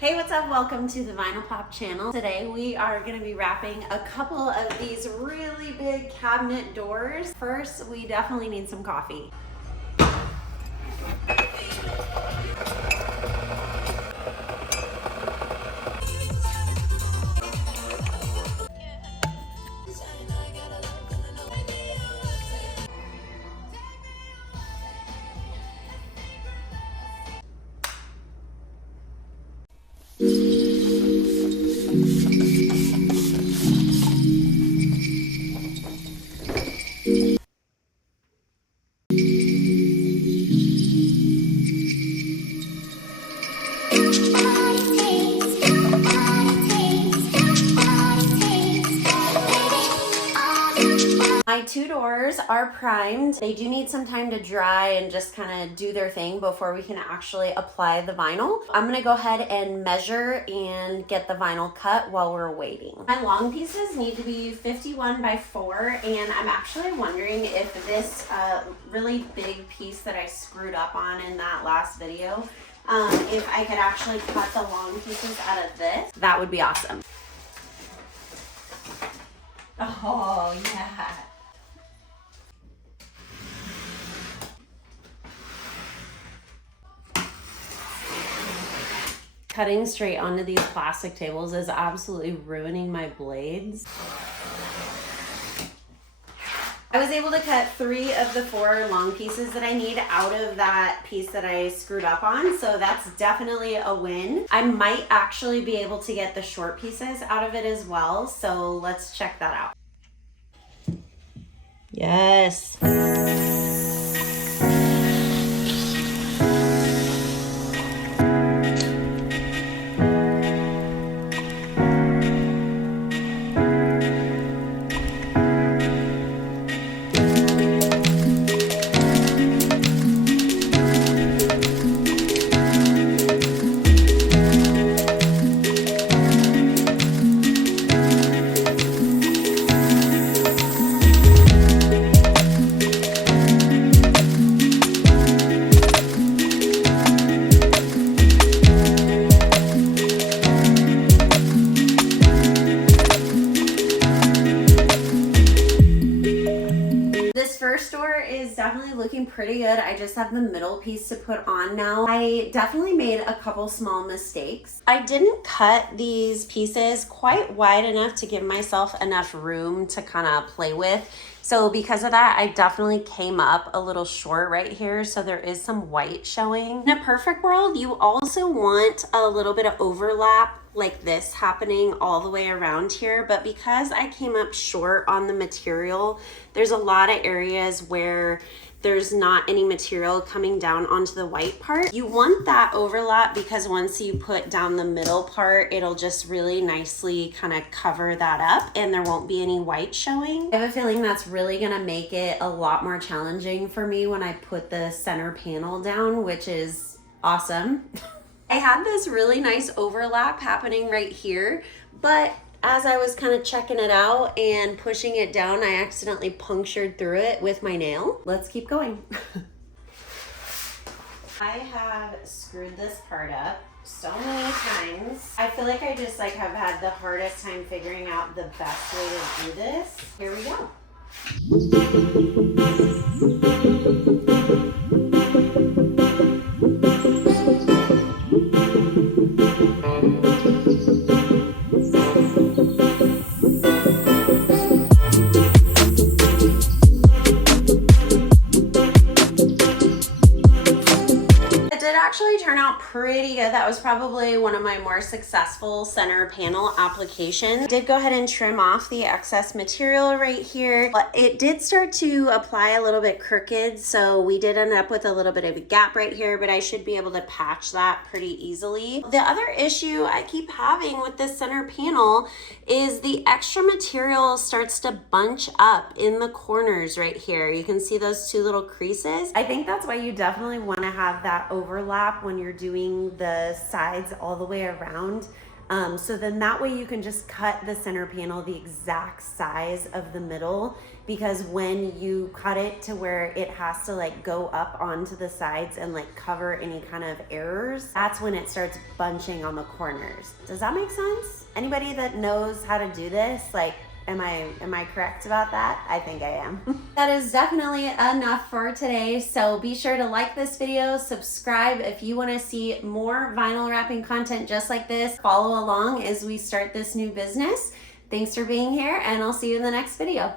Hey, what's up? Welcome to the VinylPop channel. Today we are going to be wrapping a couple of these really big cabinet doors. First, we definitely need some coffee. My two doors are primed. They do need some time to dry and just kind of do their thing before we can actually apply the vinyl. I'm gonna go ahead and measure and get the vinyl cut while we're waiting. My long pieces need to be 51 by 4, and I'm actually wondering if this really big piece that I screwed up on in that last video, if I could actually cut the long pieces out of this. That would be awesome. Oh, yeah. Cutting straight onto these plastic tables is absolutely ruining my blades. I was able to cut 3 of the 4 long pieces that I need out of that piece that I screwed up on, so that's definitely a win. I might actually be able to get the short pieces out of it as well, so let's check that out. Yes. First door is definitely looking pretty good. I just have the middle piece to put on now. I definitely made a couple small mistakes. I didn't cut these pieces quite wide enough to give myself enough room to kind of play with. So because of that, I definitely came up a little short right here. So there is some white showing. In a perfect world, you also want a little bit of overlap like this happening all the way around here. But because I came up short on the material, there's a lot of areas where there's not any material coming down onto the white part. You want that overlap because once you put down the middle part, it'll just really nicely kind of cover that up and there won't be any white showing. I have a feeling that's really gonna make it a lot more challenging for me when I put the center panel down, which is awesome. I had this really nice overlap happening right here, but as I was kind of checking it out and pushing it down, I accidentally punctured through it with my nail. Let's keep going. I have screwed this part up so many times. I feel like I just have had the hardest time figuring out the best way to do this. Here we go. Actually turned out pretty good. That was probably one of my more successful center panel applications. I did go ahead and trim off the excess material right here, but it did start to apply a little bit crooked, so we did end up with a little bit of a gap right here, but I should be able to patch that pretty easily. The other issue I keep having with this center panel is the extra material starts to bunch up in the corners right here. You can see those 2 little creases. I think that's why you definitely want to have that overlap when you're doing the sides all the way around. So then that way you can just cut the center panel the exact size of the middle, because when you cut it to where it has to like go up onto the sides and like cover any kind of errors, that's when it starts bunching on the corners. Does that make sense? Anybody that knows how to do this, like, am I correct about that? I think I am. That is definitely enough for today. So be sure to like this video, subscribe if you want to see more vinyl wrapping content just like this. Follow along as we start this new business. Thanks for being here, and I'll see you in the next video.